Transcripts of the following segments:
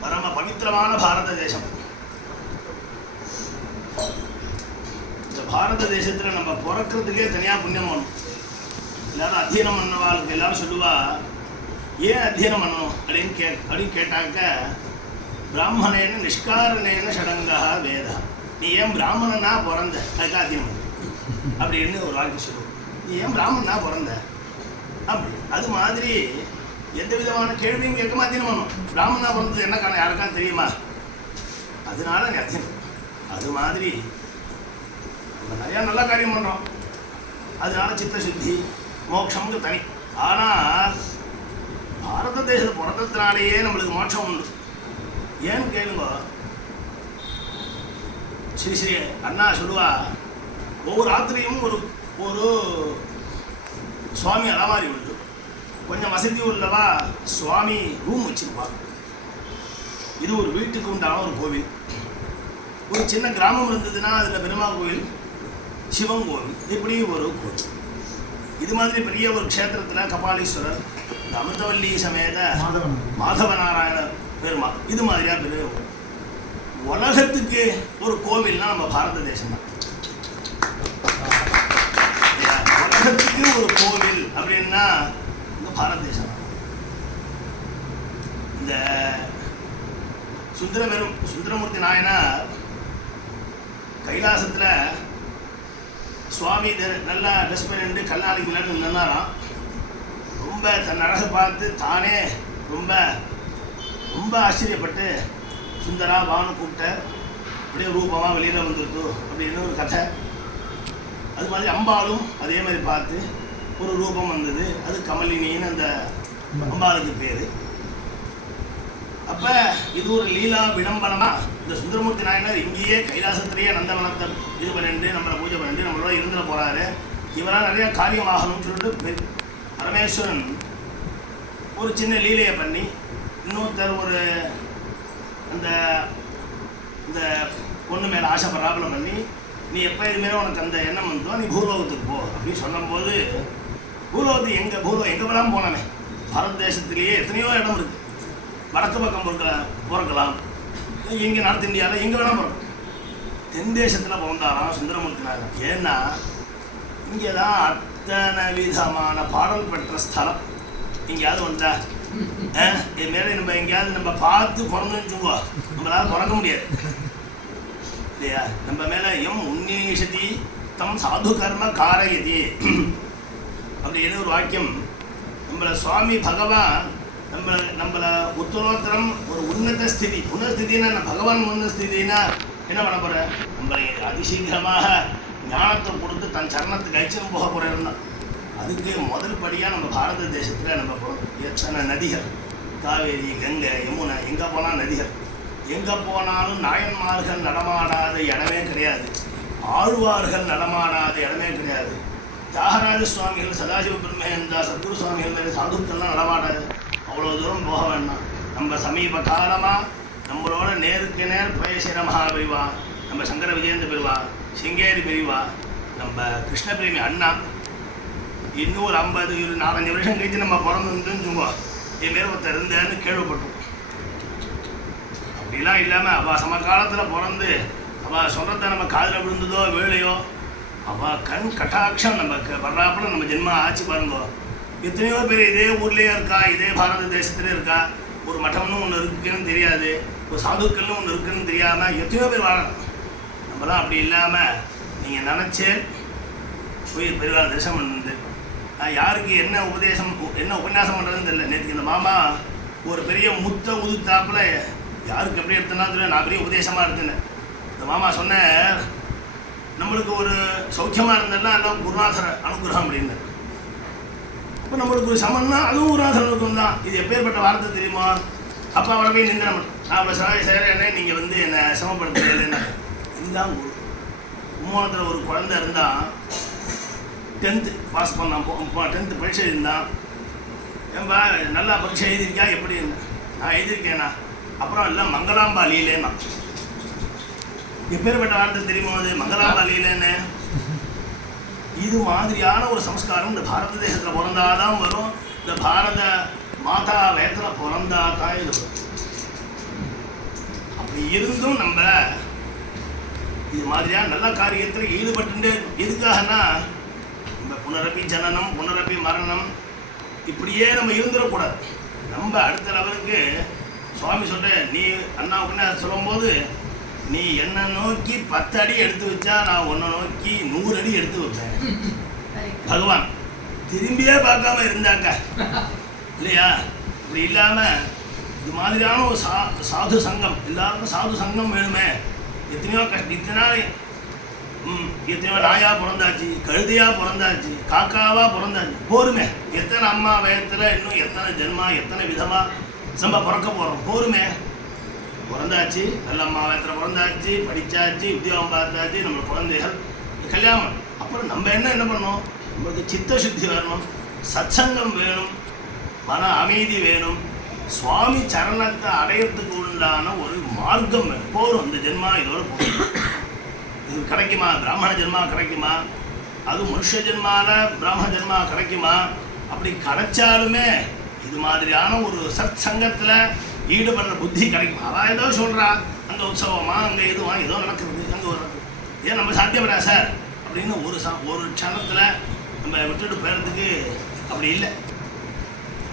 பரம பவித்திரமான பாரத தேசம் இந்த பாரத தேசத்தில் நம்ம பிறக்கிறதுக்கே தனியாக புண்ணியம் வேணும் எல்லாரும் அத்தியனம் பண்ணவாளுக்கு எல்லாரும் சொல்லுவா ஏன் அத்தியனம் பண்ணணும் அப்படின்னு கே அப்படின்னு கேட்டாக்க பிராமணேன நிஷ்காரணேன சடங்கா வேதா நீ ஏன் பிராமணனா பிறந்த அதுக்காக அத்தியனம் அப்படின்னு ஒரு வாக்கு சொல்லுவோம் நீ ஏன் பிராமணனா பிறந்த அப்படி அது மாதிரி எந்த விதமான கேள்வியும் கேட்க மாத்தினோம் பண்ணும் பிறந்தது என்ன காரணம்? யாருக்கான தெரியுமா? அதனால நீ அது மாதிரி நம்ம நிறையா நல்ல காரியம் பண்ணுறோம் அதனால சித்த சுத்தி மோட்சம்க்கு தனி. ஆனால் பாரத தேசத்து பிறந்ததுனாலேயே நம்மளுக்கு மோட்சம் உண்டு. ஏன்னு கேளுங்க. ஸ்ரீ ஸ்ரீ அண்ணா சொல்லுவா ஒவ்வொரு ராத்திரியும் ஒரு ஒரு சுவாமி அலமாரி உண்டு. கொஞ்சம் வசதி உள்ளவா சுவாமி ரூம் வச்சிருப்பா. இது ஒரு வீட்டுக்கு உண்டான ஒரு கோவில். ஒரு சின்ன கிராமம் இருந்ததுன்னா அதில் பெருமாள் கோவில் சிவன் கோவில் இப்படி ஒரு கோவில். இது மாதிரி பெரிய ஒரு க்ஷேத்திரத்தில் கபாலீஸ்வரர் அமிர்தவல்லி சமேத மாதவ நாராயண பெருமாள் இது மாதிரியா பெரிய உலகத்துக்கு ஒரு கோவில்னா நம்ம பாரத தேசம் தான் உலகத்துக்கு ஒரு கோவில் அப்படின்னா இந்த பாரத தேசம். இந்த சுந்தரமெரும் சுந்தரமூர்த்தி நாயனார் கைலாசத்தில் சுவாமி த- நல்லா ட்ரெஸ் பண்ணிட்டு கல்லாணிக்கு விளையாட்டு நின்னாராம். ரொம்ப தன் அழகை பார்த்து தானே ரொம்ப ரொம்ப ஆச்சரியப்பட்டு சுந்தரா பானு கூப்பிட்டார். அப்படியே ரூபமாக வெளியில் வந்துருக்கும் அப்படின்னு ஒரு கதை. அது மாதிரி அம்பாளும் அதே மாதிரி பார்த்து ஒரு ரூபம் வந்தது. அது கமலினின்னு அந்த அம்பாளுக்கு பேர். அப்போ இது ஒரு லீலா விளம்பரமா? இந்த சுந்தரமூர்த்தி நாயனர் இங்கேயே கைலாசத்திலேயே நந்தவனத்தை இது பண்ணிட்டு நம்மளை பூஜை பண்ணிட்டு நம்மளோட இருந்துட போகிறாரு இவரால் நிறையா காரியமாகணும்னு சொல்லிட்டு பரமேஸ்வரன் ஒரு சின்ன லீலையை பண்ணி இன்னொருத்தர் ஒரு அந்த இந்த பொண்ணு மேலே ஆசைப்படுறாப்புல பண்ணி நீ எப்போ இதுமாரி உனக்கு அந்த எண்ணம் வந்தோ நீ பூலோகத்துக்கு போ. அப்படின்னு சொல்லும்போது பூலோகத்துக்கு எங்கே பூலோகம் எங்கே வேணாலும் போனமே பாரத தேசத்திலேயே எத்தனையோ இடம் இருக்குது வடக்கு பக்கம் பிறக்கலாம் பிறக்கலாம். இங்கே நார்த் இந்தியாவில் எங்கே வேணால் பிறக்கும் தென் தேசத்தில் பிறந்தாராம் சுந்தரமூர்த்தி நாயகர் ஏன்னா இங்கே தான் அத்தனை விதமான பாடல் பெற்ற ஸ்தலம். எங்கேயாவது வந்தா இது மேலே நம்ம எங்கேயாவது நம்ம பார்த்து பிறந்தோம்னு வச்சுக்கோ நம்மளால பிறக்க முடியாது. இல்லையா நம்ம மேலே எம் உன்னீஷதி தம் சாது கர்ம காரயதி. அப்படின்னு ஒரு வாக்கியம் நம்மளை சுவாமி பகவான் நம்ம நம்மளை உத்தரோத்தரம் ஒரு உன்னத ஸ்திதி. உன்னத பகவான் உன்னத ஸ்திதினா என்ன பண்ண போகிற நம்மளை அதிசீக்கிரமாக ஞானத்தை கொடுத்து தன் சரணத்துக்கு அழிச்சுன்னு போக போகிறேன்னா அதுக்கு முதல் படியாக நம்ம பாரத தேசத்தில் நம்ம போகிறோம் எத்தனை நதிகள்? காவேரி கங்கை யமுனை எங்கே போனால் நதிகள். எங்கே போனாலும் நாயன்மார்கள் நடமாடாத இடமே கிடையாது. ஆழ்வார்கள் நடமாடாத இடமே கிடையாது. தியாகராஜ சுவாமிகள் சதாசிவ பிரம்மேந்தா சத்குரு சுவாமிகள் மாதிரி சாதுக்கள்லாம் நடமாடாது. அவ்வளோ தூரம் போக வேண்டாம். நம்ம சமீப காலமாக நம்மளோட நேருக்கு நேர் பேசுகிற மகாபிரிவா நம்ம சங்கர விஜயந்து பிரிவா சிங்கேரி பிரிவா நம்ம கிருஷ்ணபிரேமி அண்ணா இன்னும் ஒரு ஐம்பது நாலஞ்சு வருஷம் கழிச்சு நம்ம பிறந்துன்னு சொல்லுவோம் இதுமாரி ஒருத்தர் இருந்தேன்னு கேள்விப்பட்டோம். அப்படிலாம் இல்லாமல் அவள் சமகாலத்தில் பிறந்து அவள் சொல்கிறத நம்ம காதில் விழுந்ததோ வேலையோ அவள் கண் கட்டாட்சம் நம்ம க- வர்றாப்புல நம்ம ஜென்மம் ஆச்சு பாருங்கோ. எத்தனையோ பேர் இதே ஊர்லேயே இருக்கா இதே பாரத தேசத்துலேயே இருக்கா. ஒரு மட்டம்னு ஒன்று இருக்குன்னு தெரியாது. ஒரு சாதுக்கள்னு ஒன்று இருக்குன்னு தெரியாமல் எத்தனையோ பேர் வாழணும் நம்மலாம் அப்படி இல்லாமல் நீங்கள் நினச்சே போய் பெருவாள் தரிசனம் பண்ணுது. நான் யாருக்கு என்ன உபதேசம் என்ன உபன்யாசம் பண்ணுறதுன்னு தெரியல. நேற்றுக்கு இந்த மாமா ஒரு பெரிய முத்த உதுத்தாப்புல யாருக்கு எப்படி எடுத்தனா தெரியல நான் பெரிய உபதேசமாக எடுத்தேன். இந்த மாமா சொன்ன நம்மளுக்கு ஒரு சௌக்கியமாக இருந்ததுன்னா எல்லாம் குருநாதர் அனுகிரகம் அப்படின்னு அப்போ நம்மளுக்கு ஒரு சமன்னா அதுவும் குருநாதர் அனுகிரகம் தான். இது எப்பேற்பட்ட வார்த்தை தெரியுமா? அப்பா அவரை போய் நிந்திரம் நான் அவளை சேவை செய்கிறேன்னே நீங்கள் வந்து என்னை சமப்படுத்துறீங்கன்னா இதுதான் குரு கும்பகோணத்தில் ஒரு குழந்தை இருந்தால் டென்த்து பாஸ் பண்ணான் டென்த்து பரீட்சை எழுதியிருந்தான். ஏன்பா நல்லா பரீட்சை எழுதியிருக்கியா? எப்படி நான் எழுதியிருக்கேனா அப்புறம் எல்லாம் மங்களாம்பா லீலேமா எப்பேற்பட்ட வார்த்தை தெரியுமா அது? மங்களாம்பா லீலேன்னு இது மாதிரியான ஒரு சம்ஸ்காரம் இந்த பாரத தேசத்தில் பிறந்தாதான் வரும். இந்த பாரத மாதா வேத்தில் பிறந்தா தான் இது வரும். அப்படி இருந்தும் நம்ம இது மாதிரியா நல்ல காரியத்தில் ஈடுபட்டு எதுக்காகனா நம்ம புனரப்பி ஜனனம் புனரப்பி மரணம் இப்படியே நம்ம இருந்துடக்கூடாது. நம்ம அடுத்த லெவலுக்கு சுவாமி சொல்கிறேன் நீ அண்ணா உடனே சொல்லும்போது நீ என்னை நோக்கி பத்து அடி எடுத்து வச்சா நான் உன்னை நோக்கி நூறு அடி எடுத்து வைப்பேன். பகவான் திரும்பியே பார்க்காம இருந்தாங்க. இல்லையா? இப்படி இல்லாமல் இது மாதிரியான ஒரு சா சாது சங்கம் எல்லாருக்கும் சாது சங்கம் வேணுமே. எத்தனையோ கஷ்ட இத்தனை ம், எத்தனையோ நாயா பிறந்தாச்சு கழுதியாக பிறந்தாச்சு காக்காவாக பிறந்தாச்சு போருமே. எத்தனை அம்மா வயத்தில் இன்னும் எத்தனை ஜென்மா எத்தனை விதமாக நம்ம பிறக்க போகிறோம் போருமே பிறந்தாச்சு. நல்ல அம்மா வயத்துல பிறந்தாச்சு. படித்தாச்சு உத்தியோகம் பார்த்தாச்சு. நம்ம குழந்தைகள். கல்யாணம். அப்புறம் நம்ம என்ன என்ன பண்ணோம் நம்மளுக்கு சித்த சுத்தி வரணும். சத்சங்கம் வேணும். மன அமைதி வேணும். சுவாமி சரணத்தை அடையிறதுக்கு உண்டான ஒரு மார்க்கம் வேணும். போரும் இந்த ஜென்மா இதோட போகும் இது கிடைக்குமா? பிராமண ஜென்மா கிடைக்குமா? அது மனுஷ ஜென்மாவில் பிராமண ஜென்மா கிடைக்குமா? அப்படி கிடைச்சாலுமே இது மாதிரியான ஒரு சத் சங்கத்தில் ஈடுபடுற புத்தி கிடைக்குமா? அதான் ஏதோ சொல்கிறா அங்கே உற்சவமா அங்கே இதுவா ஏதோ நடக்குது அங்கே ஒரு ஏன் நம்ம சாத்தியப்படா சார்? அப்படின்னு ஒரு ச ஒரு க்ஷணத்தில் நம்ம விட்டுட்டு போயிடுறதுக்கு அப்படி இல்லை.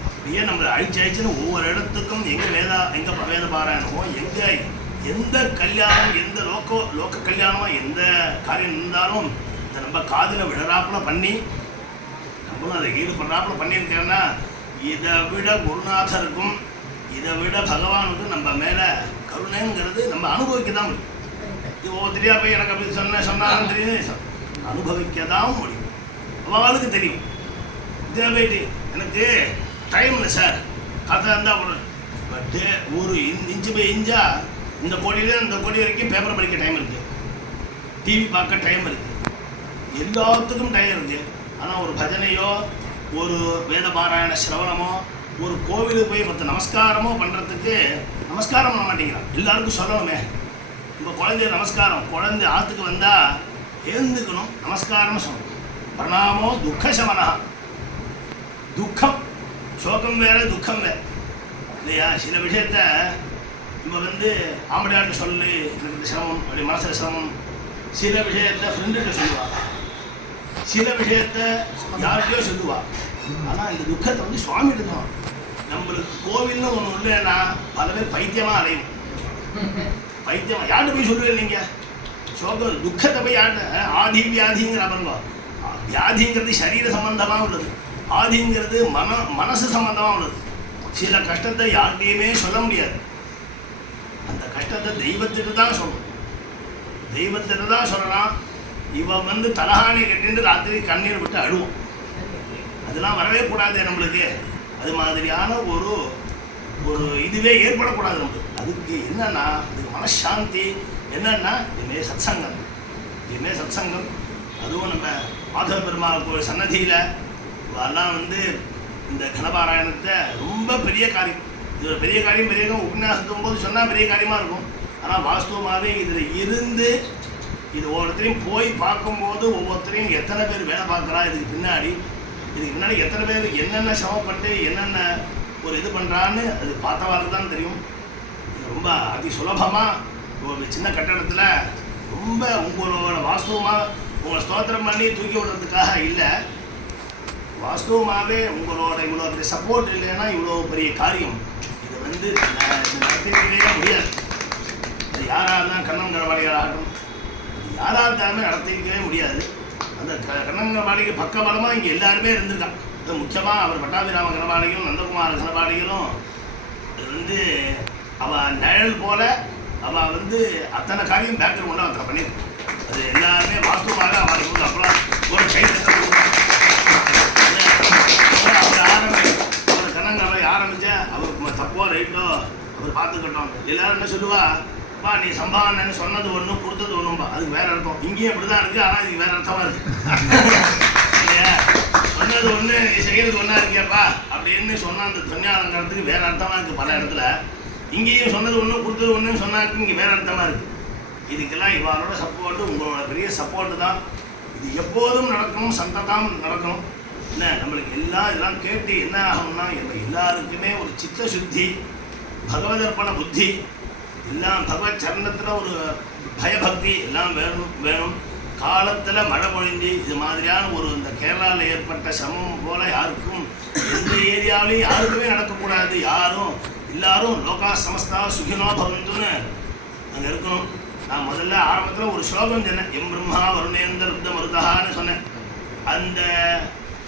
அப்படியே நம்ம அழிச்சு அழிச்சுன்னு ஒவ்வொரு இடத்துக்கும் எங்கே வேதா எங்கே வேத பாராயணமோ எங்கே எந்த கல்யாணம் எந்த லோக்கோ லோக்க கல்யாணமோ எந்த காரியம் இருந்தாலும் இதை நம்ம காதில் விழறாப்புல பண்ணி நம்மளும் அதை ஈடுபடுறாப்புல பண்ணியிருக்கேன்னா இதை விட குருநாதருக்கும் இதை விட பகவானுக்கும் நம்ம மேலே கருணைங்கிறது நம்ம அனுபவிக்க தான் முடியும். இது ஒவ்வொருத்தரையா போய் எனக்கு அப்படி சொன்ன சொன்னாலும் தெரியும் அனுபவிக்க தான் முடியும் அவளுக்கு தெரியும். இதே போயிட்டு எனக்கு டைம் இல்லை சார் கதை இருந்தால் ஒரு பட்டு ஒரு இன்- போய் இஞ்சா இந்த கோடியில இந்த கோடி வரைக்கும் பேப்பர் படிக்க டைம் இருக்குது டிவி பார்க்க டைம் இருக்குது எல்லாத்துக்கும் டைம் இருக்குது ஆனால் ஒரு பஜனையோ ஒரு வேத பாராயண சிரவணமோ ஒரு கோவிலுக்கு போய் பத்து நமஸ்காரமோ பண்ணுறதுக்கு நமஸ்காரம் பண்ண மாட்டேங்கிறான். எல்லாருக்கும் சொல்லணுமே. இப்போ குழந்தை நமஸ்காரம். குழந்தை ஆற்றுக்கு வந்தால் எழுந்துக்கணும் நமஸ்காரம்னு சொல்லணும். பிரணாமோ துக்க சமனா துக்கம். சோகம் வேற துக்கம் வேற. இல்லையா? சில விஷயத்த நம்ம வந்து ஆம்படியாட்ட சொல்லி எனக்கு சிரமம் அப்படி மனசில் சிரமம். சில விஷயத்த ஃப்ரெண்டுகிட்ட சொல்லுவா. சில விஷயத்த யார்கிட்டயோ சொல்லுவா. ஆனால் இந்த துக்கத்தை வந்து சுவாமிகிட்ட தான். நம்மளுக்கு கோவில்னு ஒன்று இல்லைன்னா பல பேர் பைத்தியமாக அலையும். பைத்தியமாக யார்கிட்ட போய் சொல்லுவேன் இல்லைங்க சோகம் துக்கத்தை போய் யார்கிட்ட? ஆதி வியாதிங்கிற பாருங்க வியாதிங்கிறது சரீர சம்பந்தமாக உள்ளது. ஆதிங்கிறது மன மனசு சம்பந்தமாக உள்ளது. சில கஷ்டத்தை யார்கிட்டையுமே சொல்ல முடியாது. அந்த கஷ்டத்தை தெய்வத்திட்டு தான் சொல்லணும். தெய்வத்திட்டு தான் சொல்லலாம். இவன் வந்து தலகாணி கட்டின்னு ராத்திரி கண்ணீர் விட்டு அழுவோம் அதெல்லாம் வரவே கூடாது நம்மளுக்கு. அது மாதிரியான ஒரு ஒரு இதுவே ஏற்படக்கூடாது நம்மளுக்கு அதுக்கு என்னன்னா அதுக்கு மனசாந்தி. என்னன்னா இதுமே சத்சங்கம். இதுமே சத்சங்கம். அதுவும் நம்ம மாதவ பெருமாள் கோயில் சன்னதியில் அதெல்லாம் வந்து இந்த கனபாராயணத்தை ரொம்ப பெரிய காரியம். இது ஒரு பெரிய காரியம் பெரிய உபன்யாசத்தும் போது சொன்னால் பெரிய காரியமாக இருக்கும். ஆனால் வாஸ்தவமாகவே இதில் இருந்து இது ஒவ்வொருத்தரையும் போய் பார்க்கும்போது ஒவ்வொருத்தரையும் எத்தனை பேர் வேலை பார்க்குறா இதுக்கு பின்னாடி இதுக்கு முன்னாடி எத்தனை பேர் என்னென்ன சிரமப்பட்டு என்னென்ன ஒரு இது பண்ணுறான்னு அது பார்த்தவாறு தான் தெரியும். இது ரொம்ப அதி சுலபமாக ஒரு சின்ன கட்டடத்தில் ரொம்ப உங்களோட வாஸ்தவமாக உங்களை ஸ்தோத்திரம் பண்ணி தூக்கி விடுறதுக்காக இல்லை. வாஸ்தவமாகவே உங்களோட இவ்வளோ பெரிய சப்போர்ட் இல்லைன்னா இவ்வளோ பெரிய காரியம். இது வந்து ந- இது முடியாது. அது யாராக இருந்தால் கண்ணங்கரவாளிகளாகட்டும் யாராக இருந்தாலுமே நடத்திக்கவே முடியாது. அந்த க கண்ணங்கரவாளிகள் பக்கபலமாக இங்கே எல்லாருமே இருந்திருக்கான் அது முக்கியமாக அவர் பட்டாபிராம கனபாடிகளும் நந்தகுமார கனபாடிகளும் அது வந்து அவள் நிழல் போல அவள் வந்து அத்தனை காரியம் கொண்டு அத்தனை பண்ணியிருக்கான் அது எல்லாருமே வாஸ்துவாக அவளுக்கு வந்து அப்புறம் ஒரு கை அவர் ஆரம்பி அவர் கண்ணங்களை ஆரம்பிச்ச அவர் தப்போ ரைட்டோ அவர் பார்த்துக்கிட்டோம். எல்லாரும் என்ன சொல்லுவா? பா நீ சம்பாவனைன்னு சொன்னது ஒன்றும் கொடுத்தது ஒன்றும்பா அதுக்கு வேற அர்த்தம். இங்கேயும் இப்படி தான் இருக்குது ஆனால் இதுக்கு வேற அர்த்தமாக இருக்கு. இல்லையா? சொன்னது ஒன்று நீ செய்கிறது ஒன்றா இருக்கியாப்பா அப்படின்னு சொன்ன அந்த தொன்னியாலங்கிறதுக்கு வேற அர்த்தமாக இருக்குது பல இடத்துல. இங்கேயும் சொன்னது ஒன்று கொடுத்தது ஒன்று சொன்னாக்கு இங்கே வேற அர்த்தமாக இருக்குது இதுக்கெல்லாம் இவரோட சப்போர்ட்டு உங்களோட பெரிய சப்போர்ட்டு தான். இது எப்போதும் நடக்கணும் சந்ததாம் நடக்கணும். என்ன நம்மளுக்கு எல்லாம் இதெல்லாம் கேட்டு என்ன ஆகும்னா எல்லாருக்குமே ஒரு சித்த சுத்தி பகவதர்ப்பண புத்தி எல்லாம் பகவத் சரணத்தில் ஒரு பயபக்தி எல்லாம் வேணும் வேணும். காலத்தில் மழை பொழிஞ்சு இது மாதிரியான ஒரு இந்த கேரளாவில் ஏற்பட்ட சமம் போல யாருக்கும் எந்த ஏரியாவிலையும் யாருக்குமே நடக்கக்கூடாது. யாரும் எல்லாரும் லோகா சமஸ்தா சுகினோ பகுந்துன்னு அங்கே இருக்கணும். நான் முதல்ல ஆரம்பத்தில் ஒரு ஸ்லோகம் சொன்னேன். எம் பிரம்மா வருணேந்திர ருத்த மருதகான்னு சொன்னேன். அந்த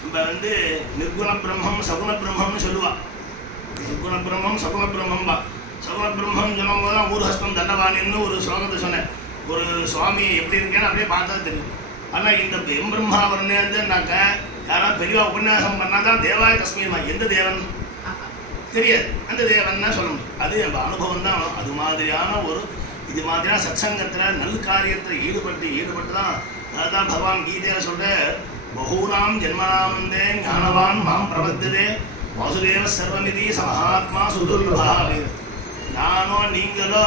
நம்ம வந்து நிர்குண பிரம்மம் சகுண பிரம்மம்னு சொல்லுவாள் நிர்குண பிரம்மம் சகுண பிரம்மம்பா. சர்வபிரம்மம் பிரம்மம் சொல்லும் போது தான் ஊர்ஹஸ்தம் தண்டவாணின்னு ஒரு ஸ்லோகத்தை சொன்னேன். ஒரு சுவாமி எப்படி இருக்கேன்னு அப்படியே பார்த்தா தெரியும். ஆனால் இந்த எம் பிரம்மா வருணேந்தனாக்க யாராவது பெரியவா உபன்யாசம் பண்ணாதான் தேவாய தஸ்மீமா எந்த தேவன்? தெரியாது. அந்த தேவன் தான் சொல்லணும் அது நம்ம அனுபவம் தான். அது மாதிரியான ஒரு இது மாதிரியான சத்சங்கத்தில் நல் காரியத்தில் ஈடுபட்டு ஈடுபட்டு தான் அதான் பகவான் கீதையில் சொல்கிற பகூனாம் ஜென்மனாமந்தே ஞானவான் மாம் பிரபத்ததே வாசுதேவ சர்வமிதி சமஹாத்மா சுதுர்பாவே நானோ நீங்களோ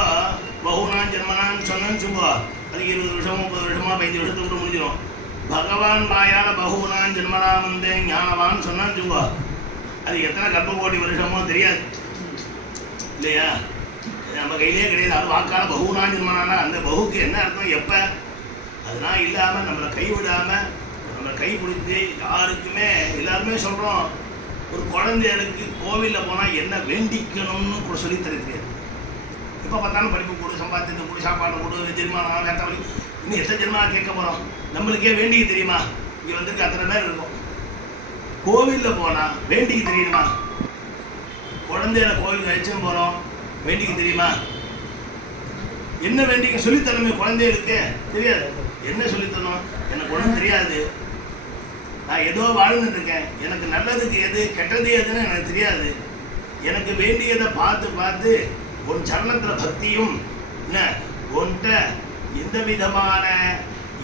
பகுனான் ஜென்மனான்னு சொன்னேன்னு சொல்லுவா அது இருபது வருஷம் முப்பது வருஷமா பதினஞ்சு வருஷத்துக்கு முடிஞ்சிடும். பகவான் வாயால பகுனான் ஜென்மனாமந்தே ஞானவான்னு சொன்னான்னு சொல்லுவா அது எத்தனை கர்ப்ப கோடி வருஷமோ தெரியாது. இல்லையா? நம்ம கையிலே கிடையாது. அது வாக்கால பகுனான் ஜென்மனானா அந்த பகுக்கு என்ன அர்த்தம்? எப்போ? அதெல்லாம் இல்லாமல் நம்மளை கைவிடாமல் நம்மளை கை பிடிச்சி யாருக்குமே எல்லாருமே சொல்கிறோம் ஒரு குழந்தைகளுக்கு கோவிலில் போனால் என்ன வேண்டிக்கணும்னு கூட சொல்லி தருது எப்போ பார்த்தாலும் படிப்பு கொடு சம்பாத்தியத்தை கொடு சாப்பாடு கொடு ஜென்மானம் வேத்தவழி இன்னும் எத்தனை ஜென்மா கேட்க போகிறோம் நம்மளுக்கே வேண்டிக்கு தெரியுமா? இங்கே வந்துருக்கு அத்தனை பேர் இருக்கும். கோவிலில் போனால் வேண்டிக்கு தெரியுமா? குழந்தையில கோவிலுக்கு அழைச்சும் போகிறோம் வேண்டிக்கு தெரியுமா? என்ன வேண்டிக்க சொல்லித்தரணுமே குழந்தைகளுக்கு? தெரியாது. என்ன சொல்லித்தரணும்? எனக்கு ஒன்றும் தெரியாது. நான் ஏதோ வாழ்ந்துட்டு இருக்கேன். எனக்கு நல்லதுக்கு எது கெட்டது எதுன்னு எனக்கு தெரியாது. எனக்கு வேண்டியதை பார்த்து பார்த்து உன் சரணத்தில் பக்தியும் என்ன? உன்கிட்ட எந்த விதமான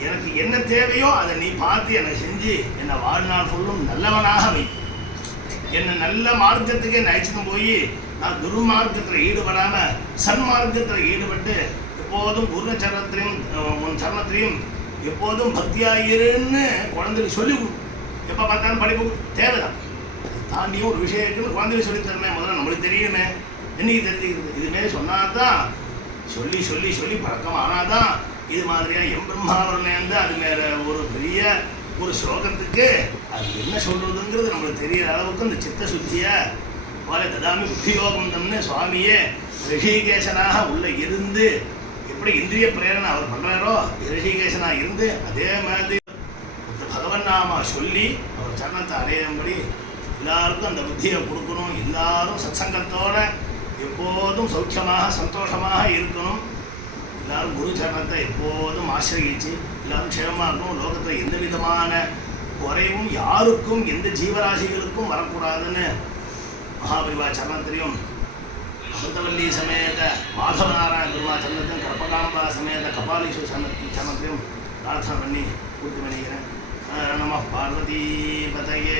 எனக்கு என்ன தேவையோ அதை நீ பார்த்து எனக்கு செஞ்சு என்னை வாழ்நாள் ஃபுல்லும் நல்லவனாக வை. என்னை நல்ல மார்க்கத்துக்கே நயிச்சுன்னு போய் நான் துர்மார்க்கத்தில் ஈடுபடாமல் சன்மார்க்கத்தில் ஈடுபட்டு எப்போதும் குரு சரணத்திலையும் உன் சரணத்திலையும் எப்போதும் பக்தியாயிருன்னு குழந்தைக்கு சொல்லி கொடு. எப்போ பார்த்தாலும் படிப்பு தேவைதான். தாண்டியும் ஒரு விஷயம் இருக்குன்னு குழந்தைக்கு சொல்லி முதல்ல நம்மளுக்கு தெரியுமே. என்னைக்கு தெரிஞ்சுக்கிறது? இதுமாரி சொன்னாதான் சொல்லி சொல்லி சொல்லி பழக்கம் ஆனாதான் இது மாதிரியாக எம் பிரம்மாவரணேந்து அது மேலே ஒரு பெரிய ஒரு ஸ்லோகத்துக்கு அது என்ன சொல்கிறதுங்கிறது நம்மளுக்கு தெரியற அளவுக்கு இந்த சித்த சுத்தியை போல ததாமி புத்தியோகம்னு சுவாமியே ரிஷிகேசனாக உள்ளே இருந்து எப்படி இந்திரிய பிரேரணை அவர் பண்ணுறாரோ ரிஷிகேசனாக இருந்து அதே மாதிரி பகவன் நாம சொல்லி அவர் சரணத்தை அடையும்படி எல்லாருக்கும் அந்த புத்தியை கொடுக்கணும். எல்லாரும் சத்சங்கத்தோட எப்போதும் சௌக்கியமாக சந்தோஷமாக இருக்கணும். எல்லாரும் குரு சரணத்தை எப்போதும் ஆசிரியச்சு எல்லாரும் க்ஷேமமாக இருக்கணும். லோகத்தில் எந்த விதமான குறைவும் யாருக்கும் எந்த ஜீவராசிகளுக்கும் வரக்கூடாதுன்னு மகாபரிவா சரணத்திலையும் அமிர்தவல்லி சமேத மாதவநாராயண பெருமா சரணத்தையும் கற்பகாம்பா சமேத கபாலீஸ்வர சரண சரணத்தையும் பிரார்த்தனை பண்ணி பூர்த்தி பண்ணிக்கிறேன். நம பார்வதி பதையே.